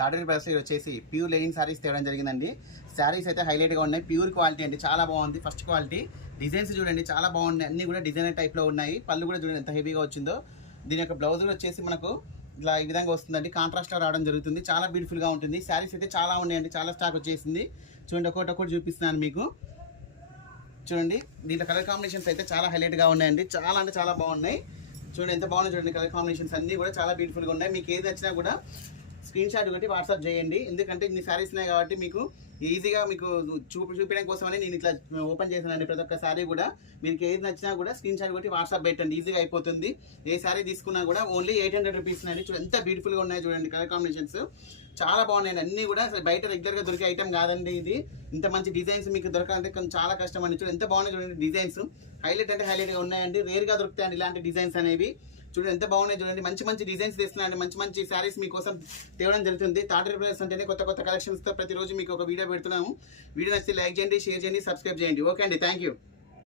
Tadepalli brothers వచ్చేసి pure linen saris తేవడం జరిగిందండి. శారీస్ అయితే హైలైట్గా ఉన్నాయి, ప్యూర్ క్వాలిటీ అండి, చాలా బాగుంది. ఫస్ట్ క్వాలిటీ డిజైన్స్ చూడండి చాలా బాగున్నాయి, అన్నీ కూడా డిజైనర్ టైప్లో ఉన్నాయి. పళ్ళు కూడా చూడండి ఎంత హెవీగా వచ్చిందో. దీని యొక్క బ్లౌజ్ కూడా వచ్చేసి మనకు ఇలా ఈ విధంగా వస్తుందండి, కాంట్రాస్ట్లో రావడం జరుగుతుంది. చాలా బ్యూటిఫుల్గా ఉంటుంది. శారీస్ అయితే చాలా ఉన్నాయండి, చాలా స్టాక్ వచ్చేసింది. చూడండి ఒక్కొక్కటి చూపిస్తున్నాను మీకు. చూడండి దీంట్లో కలర్ కాంబినేషన్స్ అయితే చాలా హైలైట్గా ఉన్నాయండి, చాలా అంటే చాలా బాగున్నాయి. చూడండి ఎంత బాగున్నాయి చూడండి, కలర్ కాంబినేషన్స్ అన్నీ కూడా చాలా బ్యూటిఫుల్గా ఉన్నాయి. మీకు ఏది నచ్చినా కూడా స్క్రీన్ షాట్ కొట్టి వాట్సాప్ చేయండి, ఎందుకంటే ఇన్ని శారీస్ ఉన్నాయి కాబట్టి మీకు ఈజీగా మీకు చూపించడం కోసమని నేను ఇట్లా ఓపెన్ చేశానండి. ప్రతి ఒక్క శారీ కూడా మీకు ఏది నచ్చినా కూడా స్క్రీన్ షాట్ కొట్టి వాట్సాప్ పెట్టండి, ఈజీగా అయిపోతుంది. ఏ శారీ తీసుకున్నా కూడా ఓన్లీ 800 రూపీస్ అండి. చూడండి ఎంత బ్యూటిఫుల్గా ఉన్నాయి చూడండి, కలర్ కాంబినేషన్స్ చాలా బాగున్నాయండి. అన్నీ కూడా అసలు బయట రెగ్యులర్గా దొరికే ఐటమ్ కాదండి ఇది. ఇంత మంచి డిజైన్స్ మీకు దొరకాలంటే కొంచెం చాలా కష్టం అండి. చూడండి ఎంత బాగున్నాయి చూడండి, డిజైన్స్ హైలైట్ అంటే హైలైట్గా ఉన్నాయండి. రేర్గా దొరుకుతాయండి ఇలాంటి డిజైన్స్ అనేవి. చూడండి ఎంత బాగున్నాయి చూడండి, మంచి మంచి డిజైన్స్ తెస్తున్నాయండి, మంచి మంచి శారీస్ మీకోసం తేవడం జరుగుతుంది. తాడేపల్లి బ్రదర్స్ అంటేనే కొత్త కొత్త కలెక్షన్స్తో ప్రతిరోజు మీకు ఒక వీడియో పెడుతున్నాము. వీడియో నచ్చితే లైక్ చేయండి, షేర్ చేయండి, సబ్స్క్రైబ్ చేయండి. ఓకే అండి, థ్యాంక్ యూ.